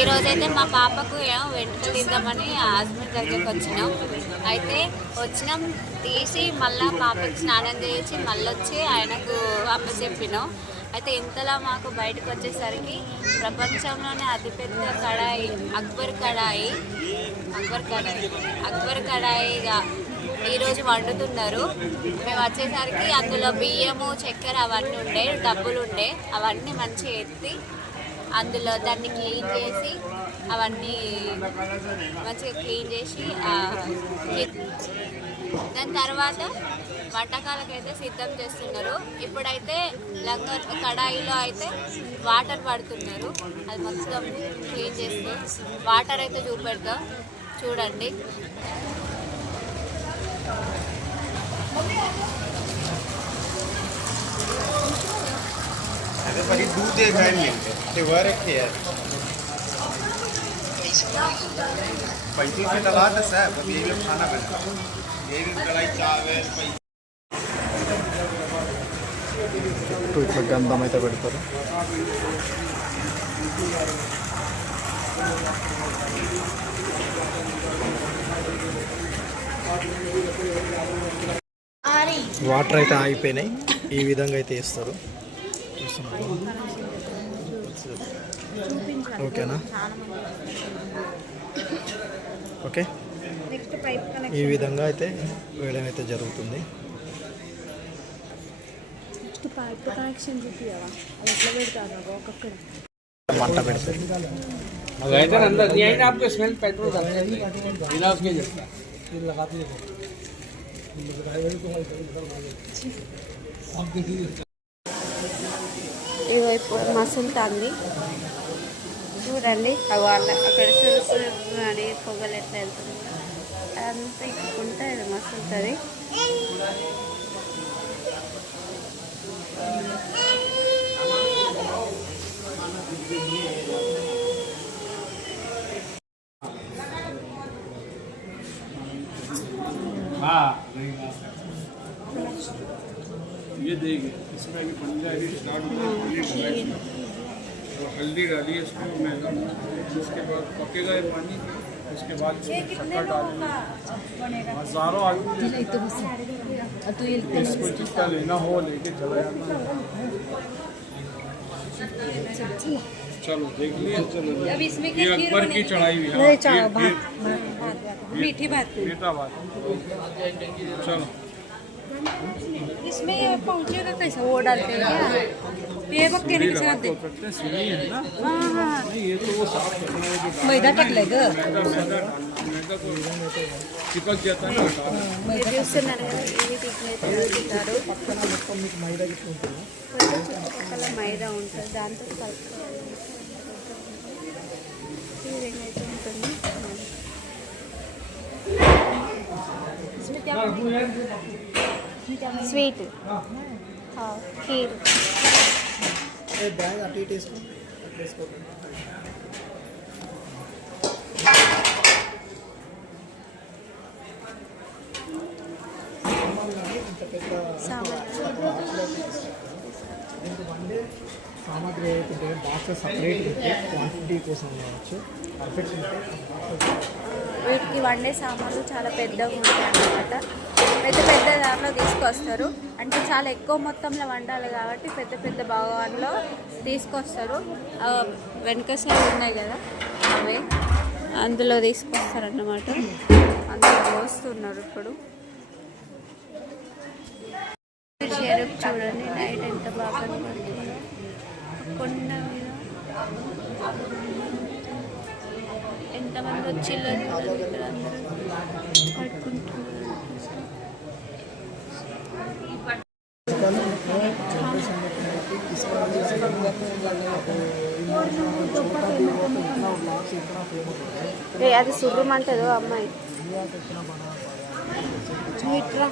ఈరోజైతే మా పాపకు వెంట్రుకలు తీద్దామని హస్బెండ్ దగ్గరికి వచ్చినాం. అయితే వచ్చినాం తీసి మళ్ళీ పాపకి స్నానం చేసి మళ్ళీ వచ్చి ఆయనకు అప్పచెప్పినాం. అయితే ఇంతలా మాకు బయటకు వచ్చేసరికి ప్రపంచంలోనే అతిపెద్ద కడాయి అక్బర్ కడాయిగా ఈరోజు వండుతున్నారు. మేము వచ్చేసరికి అందులో బియ్యము చక్కెర అవన్నీ ఉండే డబ్బులు ఉండే అవన్నీ మంచిగా ఎత్తి అందులో దాన్ని క్లీన్ చేసి అవన్నీ మంచిగా క్లీన్ చేసి దాని తర్వాత వంటకాలకైతే సిద్ధం చేస్తున్నారు. ఇప్పుడైతే లంగర్ కడాయిలో అయితే వాటర్ పడుతున్నారు. అది మొత్తం క్లీన్ చేస్తూ వాటర్ అయితే చూపెడతాం చూడండి. दूध एक यार पैसे पे दला दस है ये लोग खाना बना ये कढ़ाई चावल చుట్టూ ఇట్లా గంధం అయితే పెడతారు. వాటర్ అయితే ఆగిపోయినాయి. ఈ విధంగా అయితే వేస్తారు. ఓకేనా? ఓకే, ఈ విధంగా అయితే వేయడం అయితే జరుగుతుంది. మంట పెడతారు. ఇవైపు మసులుతుంది చూడండి. అవి అక్కడ సురు అని పొగలు ఎట్లా వెళ్తుంది అదంతా ఇక్కుంటే అది మసులుతుంది. ये देंगे इसमें अभी पंजा अभी स्टार्ट होगा तो हल्दी डालिए इसमें मैदा उसके बाद पकेगा ये पानी. उसके बाद शक्कर डालेंगे. हज़ारों आदमी इसको जितना लेना हो लेके चला जाना. चलो देख लिए. चलो ये अकबर की चढ़ाई हुई है मीठी बात मीठा बात. चलो इसमें पहुंचेगा कैसे? वो डालते हैं क्या? ये पक्के नहीं करते नहीं है ना. हाँ नहीं ये तो वो साफ करना है जो मैदा टक लेगा मैदा को चिपक जाता है ना. ये చూస్తున్నారు కదా ఇది తింటారు. పక్కన మొత్తం మీకు మైదా గిట్ల ఉంటుంది. చుట్టుపక్కల మైదా ఉంటుంది దాంతో కలుపుకోవాలి. ఈ విధంగా అయితే ఉంటుంది. స్వీట్ ఖీర్ బ్యాగ్ అటు ఇటు వేసుకో వేసుకోండి. ఇంత పెద్ద దీనికి వండే సామాగ్రి అయితే బాక్స్ సపరేట్ క్వాంటిటీ కోసం కావచ్చు పర్ఫెక్ట్ ఉంటే వీటికి వండే సామాన్లు చాలా పెద్దగా ఉంటాయి అన్నమాట. పెద్ద పెద్ద దాంట్లో తీసుకొస్తారు. అంటే చాలా ఎక్కువ మొత్తంలో వండాలి కాబట్టి పెద్ద పెద్ద భాగాల్లో తీసుకొస్తారు. వెనక సైడ్ ఉన్నాయి కదా అవే అందులో తీసుకొస్తారు అన్నమాట. అందులో పోస్తున్నారు. ఇప్పుడు చెరుకు చూడండి నైట్ ఎంత బాగా కనబడుతుందో. కొండ మీద ఎంతమంది వచ్చిళ్ళు ఇక్కడ అందరూ పడుకుంటున్నారు. అది శుభ్రమంటదో అమ్మాయి ఇట్లా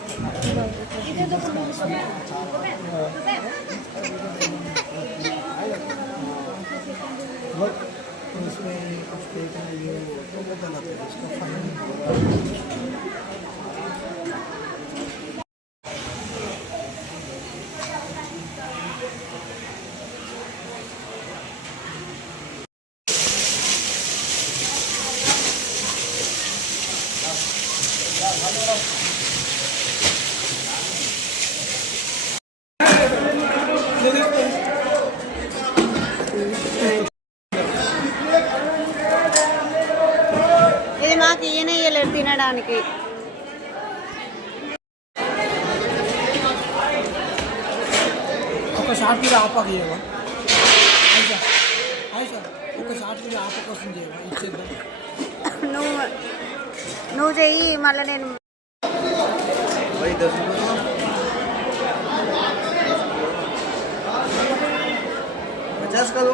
उसमें कुछ देखना ये तो गलत है. इसका फन తినడానికి. ఒక షార్ట్ వీడియో ఆపాక చేయవా ఆయిషా ఒక షార్ట్ వీడియో ఆప కోసం చేయవా ఇచ్చేద్దాం. నువ్వు చెయ్యి మళ్ళీ నేను 50 करो.